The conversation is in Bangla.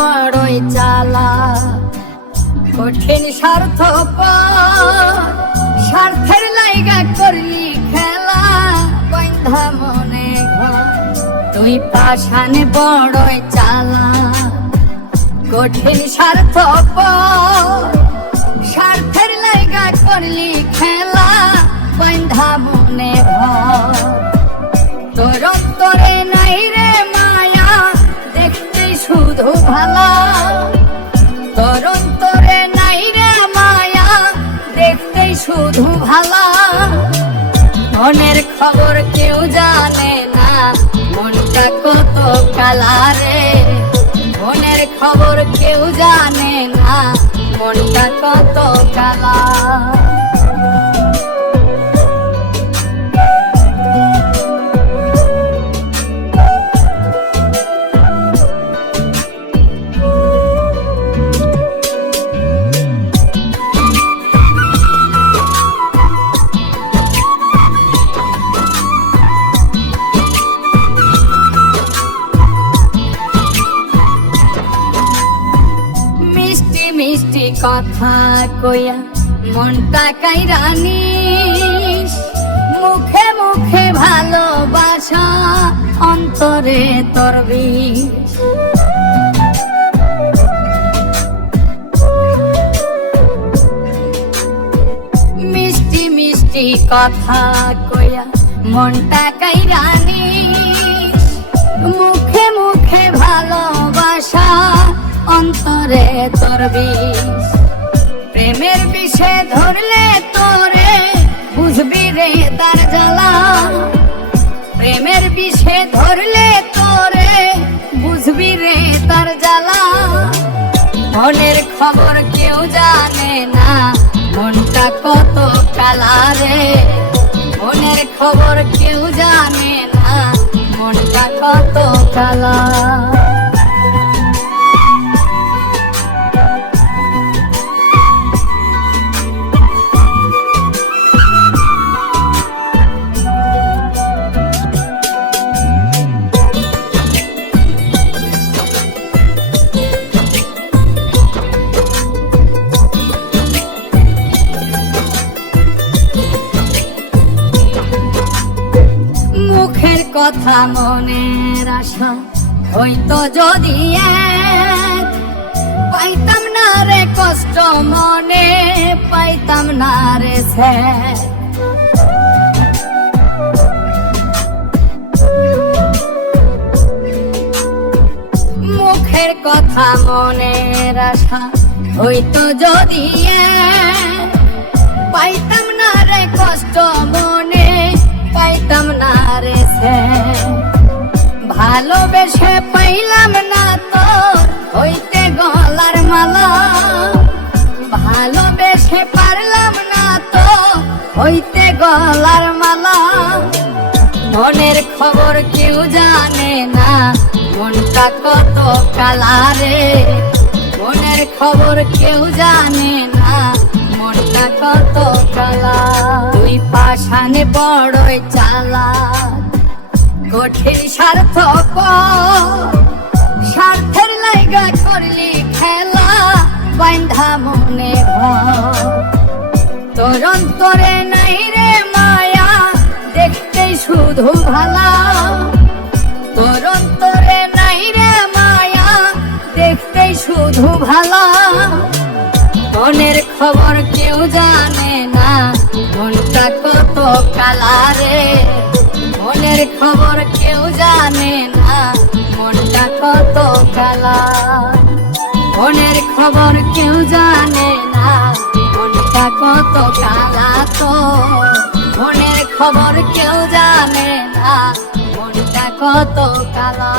বড়ই চালা, কঠিন স্বার্থের লাইগা করলি খেলা, বন্ধা মনে ঘর তুই পাষাণ বড়ই চালা, কঠিন স্বার্থের লাইগা করলি খেলা, বন্ধা মনে ঘর তোর অন্তরে নাই রে মায়া, দেখতে শুধু ভালা, তোর অন্তরে নাই রে মায়া, দেখতে শুধু ভালা, মনের খবর কেউ জানে না, মনটা কত কালা রে, মনের খবর কেউ জানে না, মনটা কত কালা। মিষ্টি কথা কইয়া মনটা কাইরা নিস, মুখে মুখে ভালোবাসা, অন্তরে তোর বিষ। মিষ্টি মিষ্টি কথা কইয়া মনটা কাইরা নিস, মুখে মুখে ভালোবাসা, অন্তরে তোর বিষ। প্রেমের বিষে ধরলে তোরে বুঝবি রে তার জ্বালা, প্রেমের বিষে ধরলে তোরে বুঝবি রে তার জ্বালা, মনের খবর কেউ জানে না, মনটা কত কালা রে, মনের খবর কেউ জানে না, মনটা কত কালা। মুখের কথা মনের আশা হইতো যদি এক, পাইতাম না রে কষ্ট মনে, পাইতাম না রে স্যার। মুখের কথা মনের আশা হইতো যদি এক, পাইতাম না রে কষ্ট মনে, পাইতাম না রে স্যার। ভালোবেসে পাইলাম না তোর হইতে গলার মালা, ভালোবেসে পারলাম না তো হইতে গলার মালা, মনের খবর কেউ জানে না, মনটা কত কালা রে, মনের খবর কেউ জানে না, মনটা কত কালা। তুই পাষাণ বড়ই চালা, কঠিন স্বার্থের লাইগা করলি খেলা, বান্ধা মনে ঘর তোর অন্তরে নাই রে মায়া, দেখতে শুধু ভালা, তোর অন্তরে নাই রে মায়া, দেখতে শুধু ভালা, মনের খবর কেউ জানে না, মনটা কত কালা রে, মনের খবর কেউ জানে না, মনটা কত কালা, মনের খবর কেউ জানে না, মনটা কত কালা তো, মনের খবর কেউ জানে না, মনটা কত কালা।